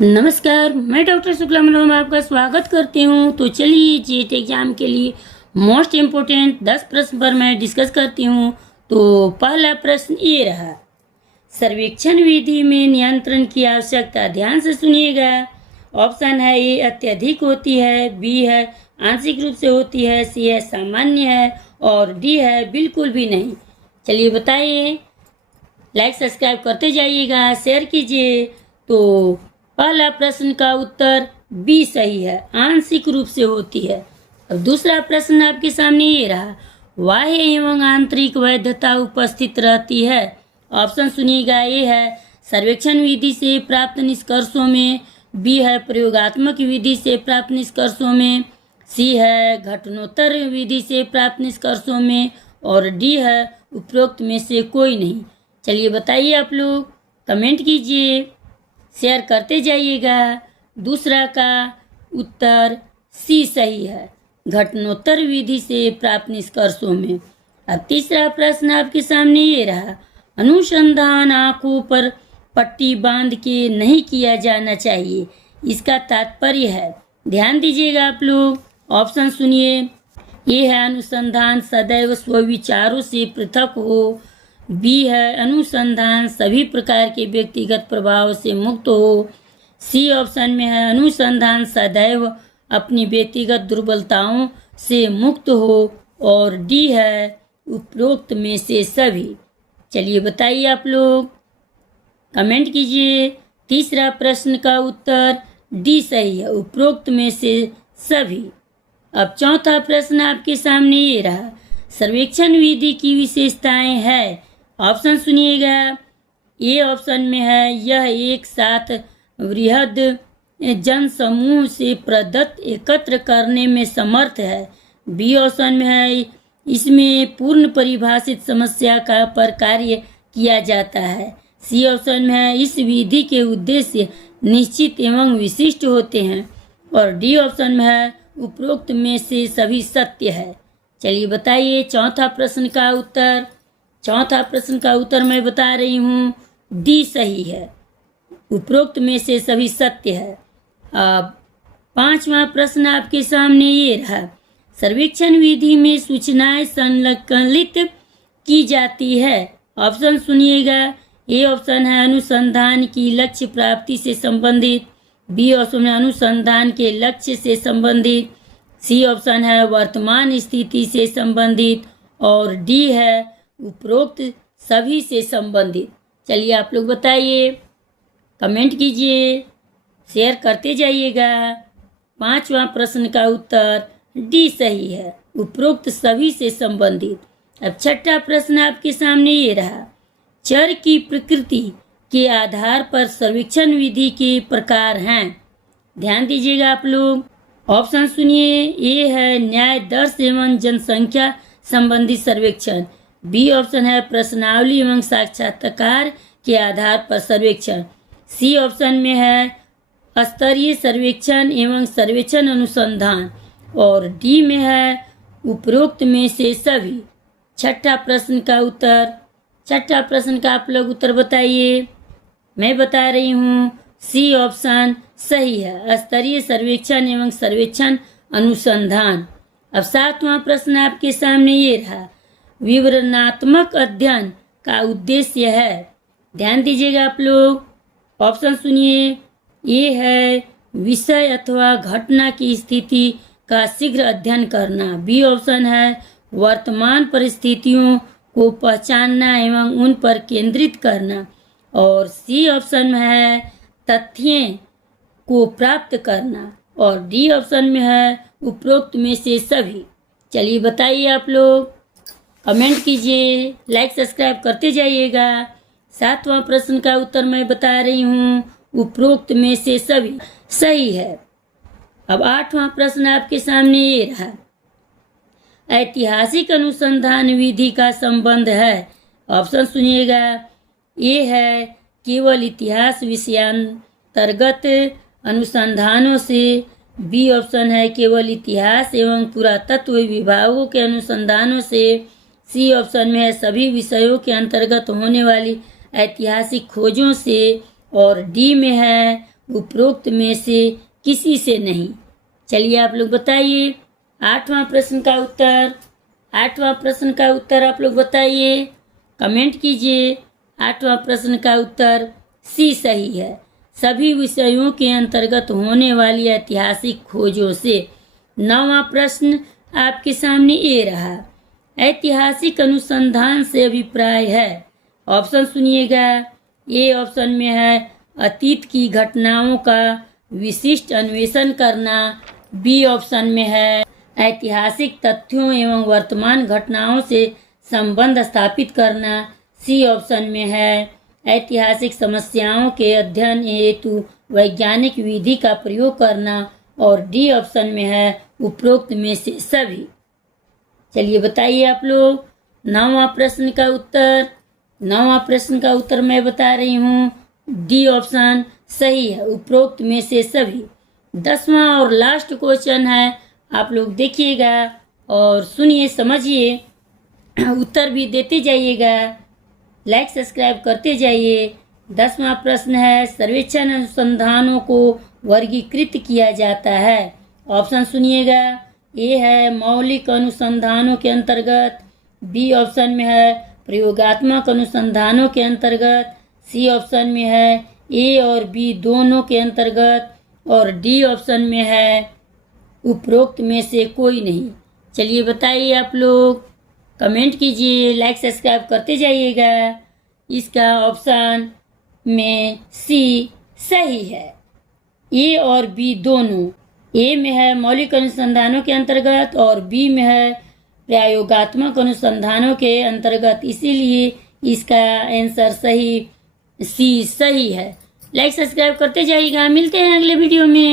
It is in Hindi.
नमस्कार, मैं डॉक्टर शुक्ला मनोरमा आपका स्वागत करती हूँ। तो चलिए जेट एग्जाम के लिए मोस्ट इम्पोर्टेंट 10 प्रश्न पर मैं डिस्कस करती हूँ। तो पहला प्रश्न ये रहा, सर्वेक्षण विधि में नियंत्रण की आवश्यकता। ध्यान से सुनिएगा। ऑप्शन है ए अत्यधिक होती है, बी है आंशिक रूप से होती है, सी है सामान्य है और डी है बिल्कुल भी नहीं। चलिए बताइए। लाइक सब्सक्राइब करते जाइएगा, शेयर कीजिए। तो पहला प्रश्न का उत्तर बी सही है, आंशिक रूप से होती है। अब दूसरा प्रश्न आपके सामने ये रहा, बाह्य एवं आंतरिक वैधता उपस्थित रहती है। ऑप्शन सुनिएगा। ए है सर्वेक्षण विधि से प्राप्त निष्कर्षों में, बी है प्रयोगात्मक विधि से प्राप्त निष्कर्षों में, सी है घटनोत्तर विधि से प्राप्त निष्कर्षों में और डी है उपरोक्त में से कोई नहीं। चलिए बताइए, आप लोग कमेंट कीजिए, शेयर करते जाइएगा। दूसरा का उत्तर सी सही है, घटनोत्तर विधि से प्राप्त निष्कर्षों में। अब तीसरा प्रश्न आपके सामने ये रहा, अनुसंधान आंखों पर पट्टी बांध के नहीं किया जाना चाहिए, इसका तात्पर्य है। ध्यान दीजिएगा आप लोग। ऑप्शन सुनिए। ये है अनुसंधान सदैव स्वविचारों से पृथक हो, बी है अनुसंधान सभी प्रकार के व्यक्तिगत प्रभाव से मुक्त हो, सी ऑप्शन में है अनुसंधान सदैव अपनी व्यक्तिगत दुर्बलताओं से मुक्त हो और डी है उपरोक्त में से सभी। चलिए बताइए, आप लोग कमेंट कीजिए। तीसरा प्रश्न का उत्तर डी सही है, उपरोक्त में से सभी। अब चौथा प्रश्न आपके सामने ये रहा, सर्वेक्षण विधि की विशेषताएं है। ऑप्शन सुनिएगा। ए ऑप्शन में है यह एक साथ वृहद जन समूह से प्रदत्त एकत्र करने में समर्थ है, बी ऑप्शन में है इसमें पूर्ण परिभाषित समस्या का पर कार्य किया जाता है, सी ऑप्शन में है इस विधि के उद्देश्य निश्चित एवं विशिष्ट होते हैं और डी ऑप्शन में है उपरोक्त में से सभी सत्य है। चलिए बताइए चौथा प्रश्न का उत्तर। चौथा प्रश्न का उत्तर मैं बता रही हूँ, डी सही है, उपरोक्त में से सभी सत्य है। अब पांचवा प्रश्न आपके सामने ये रहा, सर्वेक्षण विधि में सूचनाएं संकलित की जाती है। ऑप्शन सुनिएगा। ए ऑप्शन है अनुसंधान की लक्ष्य प्राप्ति से संबंधित, बी ऑप्शन है अनुसंधान के लक्ष्य से संबंधित, सी ऑप्शन है वर्तमान स्थिति से संबंधित और डी है उपरोक्त सभी से संबंधित। चलिए आप लोग बताइए, कमेंट कीजिए, शेयर करते जाइएगा। पांचवा प्रश्न का उत्तर डी सही है, उपरोक्त सभी से संबंधित। अब छठा प्रश्न आपके सामने ये रहा, चर की प्रकृति के आधार पर सर्वेक्षण विधि के प्रकार हैं। ध्यान दीजिएगा आप लोग। ऑप्शन सुनिए। ए है न्याय दर्श एवं जनसंख्या संबंधी सर्वेक्षण, बी ऑप्शन है प्रश्नावली एवं साक्षात्कार के आधार पर सर्वेक्षण, सी ऑप्शन में है स्तरीय सर्वेक्षण एवं सर्वेक्षण अनुसंधान और डी में है उपरोक्त में से सभी। छठा प्रश्न का उत्तर, छठा प्रश्न का आप लोग उत्तर बताइए। मैं बता रही हूँ सी ऑप्शन सही है, स्तरीय सर्वेक्षण एवं सर्वेक्षण अनुसंधान। अब सातवां प्रश्न आपके सामने ये रहा, विवरणात्मक अध्ययन का उद्देश्य है। ध्यान दीजिएगा आप लोग। ऑप्शन सुनिए। ये है विषय अथवा घटना की स्थिति का शीघ्र अध्ययन करना, बी ऑप्शन है वर्तमान परिस्थितियों को पहचानना एवं उन पर केंद्रित करना और सी ऑप्शन में है तथ्यों को प्राप्त करना और डी ऑप्शन में है उपरोक्त में से सभी। चलिए बताइए, आप लोग कमेंट कीजिए, लाइक सब्सक्राइब करते जाइएगा। सातवां प्रश्न का उत्तर मैं बता रही हूँ, उपरोक्त में से सभी सही है। अब आठवां प्रश्न आपके सामने ये रहा, ऐतिहासिक अनुसंधान विधि का संबंध है। ऑप्शन सुनिएगा। ये है केवल इतिहास विषयांतर्गत अनुसंधानों से, बी ऑप्शन है केवल इतिहास एवं पुरातत्व विभागों के अनुसंधानों से, सी ऑप्शन में है सभी विषयों के अंतर्गत होने वाली ऐतिहासिक खोजों से और डी में है उपरोक्त में से किसी से नहीं। चलिए आप लोग बताइए आठवां प्रश्न का उत्तर। आठवां प्रश्न का उत्तर आप लोग बताइए, कमेंट कीजिए। आठवां प्रश्न का उत्तर सी सही है। सभी विषयों के अंतर्गत होने वाली ऐतिहासिक खोजों से। नौवां प्रश्न आपके सामने ये रहा, ऐतिहासिक अनुसंधान से अभिप्राय है। ऑप्शन सुनिएगा। ए ऑप्शन में है अतीत की घटनाओं का विशिष्ट अन्वेषण करना। बी ऑप्शन में है ऐतिहासिक तथ्यों एवं वर्तमान घटनाओं से संबंध स्थापित करना। सी ऑप्शन में है ऐतिहासिक समस्याओं के अध्ययन हेतु वैज्ञानिक विधि का प्रयोग करना। और डी ऑप्शन में है उपरोक्त में से सभी। चलिए बताइए आप लोग नौवां प्रश्न का उत्तर। नौवां प्रश्न का उत्तर मैं बता रही हूँ, डी ऑप्शन सही है, उपरोक्त में से सभी। 10वां और लास्ट क्वेश्चन है, आप लोग देखिएगा और सुनिए, समझिए, उत्तर भी देते जाइएगा, लाइक सब्सक्राइब करते जाइए। 10वां प्रश्न है, सर्वेक्षण अनुसंधानों को वर्गीकृत किया जाता है। ऑप्शन सुनिएगा। ए है मौलिक अनुसंधानों के अंतर्गत। बी ऑप्शन में है प्रयोगात्मक अनुसंधानों के अंतर्गत। सी ऑप्शन में है ए और बी दोनों के अंतर्गत। और डी ऑप्शन में है उपरोक्त में से कोई नहीं। चलिए बताइए आप लोग, कमेंट कीजिए, लाइक सब्सक्राइब करते जाइएगा। इसका ऑप्शन में सी सही है, ए और बी दोनों। ए में है मौलिक अनुसंधानों के अंतर्गत और बी में है प्रयोगात्मक अनुसंधानों के अंतर्गत, इसीलिए इसका आंसर सही सी सही है। लाइक सब्सक्राइब करते जाइएगा। मिलते हैं अगले वीडियो में।